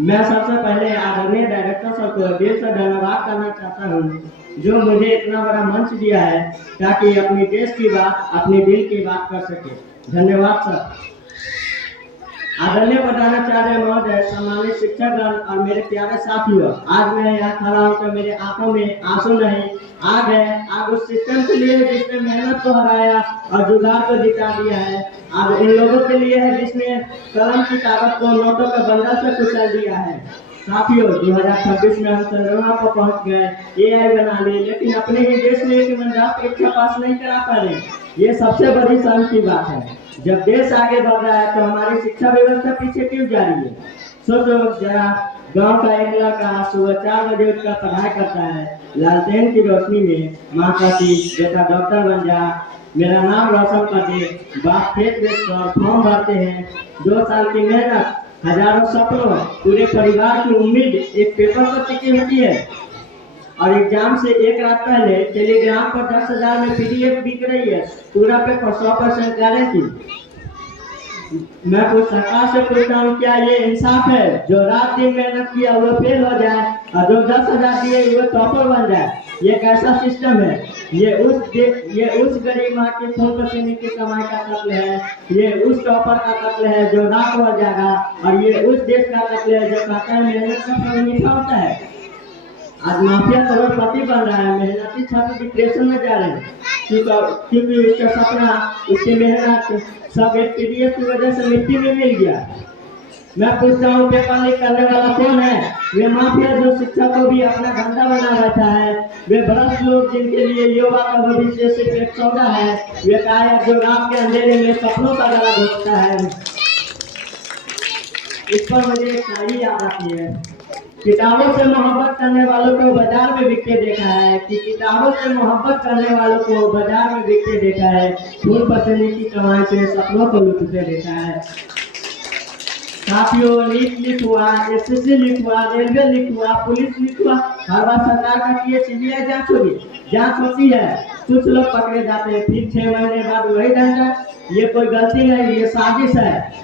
मैं सबसे पहले आदरणीय डायरेक्टर सर को दिल से धन्यवाद करना चाहता हूँ जो मुझे इतना बड़ा मंच दिया है ताकि अपनी देश की बात अपने दिल की बात कर सके। धन्यवाद सर। आदरणीय प्रधानाचार्य महोदय, सम्मानित शिक्षकगण और मेरे प्यारे साथियों, आज मैं यहाँ खड़ा हूँ तो मेरे आंखों में आंसू नहीं, आग है। आग उस सिस्टम के लिए है जिसने मेहनत को हराया और जुगाड़ को जिता दिया है। आग उन लोगों के लिए है जिसने कलम की ताकत को नोटों के बंडल से कुचल दिया है। साथियों, 2026 में हम चंद्रमा पर पहुंच गए, एआई बना लिए, लेकिन अपने ही देश में एक ईमानदार परीक्षा पास नहीं करा पा रहे। ये सबसे बड़ी शर्म की बात है। जब देश आगे बढ़ रहा है तो हमारी शिक्षा व्यवस्था पीछे क्यों जा रही है? सोचो जरा, गांव का एक लड़का सुबह 4 बजे उठकर पढ़ाई करता है, लालटेन की रोशनी में माँ कहती बेटा डॉक्टर बन जा, मेरा नाम रोशन कर दे। बाप खेत बेचकर फॉर्म भरते हैं, 2 साल की मेहनत, हजारों सपनों, पूरे परिवार की उम्मीद एक पेपर पर टिकी होती है। और एग्जाम से एक रात पहले टेलीग्राम पर 10,000 में पीडीएफ बिक रही है, पूरा पेपर 100% गारंटी। मैं कुछ सरकार से पूछता हूँ, क्या ये इंसाफ है? जो रात दिन मेहनत किया वो फेल हो जाए और जो 10,000 दिए वो टॉपर बन जाए। ये कैसा सिस्टम है? ये उस गरीब माँ के खून पसीने की कमाई का कत्ल है। ये उस टॉपर का कत्ल है जो रात हो जाएगा। और ये उस देश का कत्ल है जो कहता है मेहनत का फल मीठा होता है। आज माफिया करोड़पति बन रहा है, मेहनती छात्र डिप्रेशन में जा रहे हैं क्योंकि उसका सपना, उसकी मेहनत सब एक पीडीएफ की वजह से मिट्टी में मिल गया। मैं पूछता हूँ, पेपर लीक करने वाला कौन है? वे माफिया जो शिक्षा को भी अपना धंधा बना बैठा है। वे भ्रष्ट लोग जिनके लिए युवा का भविष्य सिर्फ एक सौदा है। वे कायर जो रात के अंधेरे में सपनों का गला घोटता है। इस पर मुझे एक शायरी याद आती है। किताबों से मोहब्बत करने वालों को बाजार में बिकते देखा है कि किताबों से मोहब्बत करने वालों को बाजार में बिकते देखा है, खून पसीने की कमाई से सपनों को लुटते देखा है। साथियों, नीट लीक हुआ, एसएससी लीक हुआ, रेलवे लीक हुआ, पुलिस लीक हुआ, हर बार सरकार का कि सीबीआई जांच होगी, जांच होती है, कुछ लोग पकड़े जाते हैं, फिर 6 महीने बाद वही डंडा। ये कोई गलती नहीं, ये साजिश है।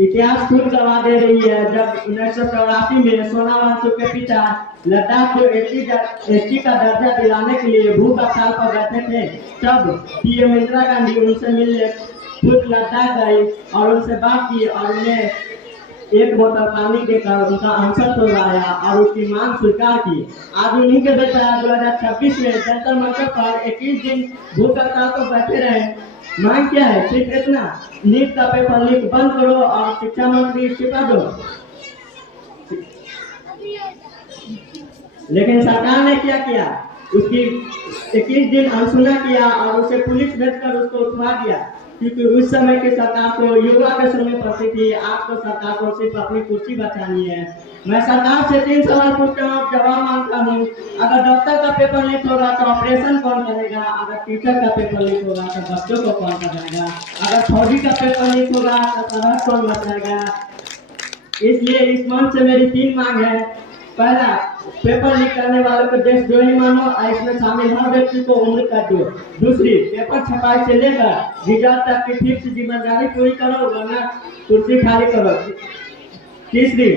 इतिहास खुद गवा दे रही है। जब 1984 में सोना वांगचुक के पिता लद्दाख को एसटी का दर्जा दिलाने के लिए भूख हड़ताल पर बैठे थे, तब पीएम इंदिरा गांधी उनसे मिलने खुद लद्दाख गई और उनसे बात की और उन्हें एक बोतल पानी देकर उनका अनशन तोड़वाया और उसकी मांग स्वीकार की। आज उन्हीं के बेटा 2026 में जंतर मंतर पर 21 दिन भूख हड़ताल पर बैठे रहे। मांग क्या है? सिर्फ इतना, नीट का पेपर लीक बंद करो और शिक्षा मंत्री इस्तीफा दो। लेकिन सरकार ने क्या किया? उसकी 21 दिन अनसुना किया और उसे पुलिस भेजकर उसको उठवा दिया, क्योंकि उस समय की सरकार को युवा के सुननी पड़ती थी। आज तो सरकार को सिर्फ अपनी कुर्सी बचानी है। मैं सरकार से 3 सवाल पूछता हूँ, जवाब मांगता हूँ। अगर डॉक्टर का पेपर लीक होगा तो ऑपरेशन कौन करेगा? अगर टीचर का पेपर लीक होगा तो बच्चों को कौन कराएगा? अगर फौजी का पेपर लीक होगा तो सरहद कौन बचाएगा? इसलिए इस मंच से मेरी 3 मांग है। पहला, पेपर लीक करने वालों को देशद्रोही मानो और इसमें शामिल हर व्यक्ति को उम्र कर दो। दूसरी, पेपर छपाई से लेकर रिजल्ट तक की फिक्स जिम्मेदारी पूरी करो, वरना कुर्सी खाली करो। तीसरी,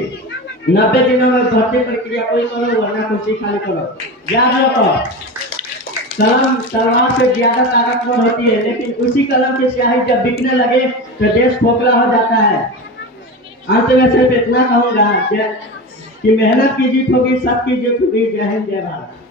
90 दिनों में भर्ती प्रक्रिया पूरी करो, वरना कुर्सी खाली करो। याद रखो, कलम तलवार से ज्यादा ताकतवर होती है, लेकिन उसी कलम की स्याही जब बिकने लगे तो देश खोखला हो जाता है। अंत में सिर्फ इतना कहूंगा कि मेहनत की जीत होगी, सबकी जीत होगी। जय हिंद, जय भारत।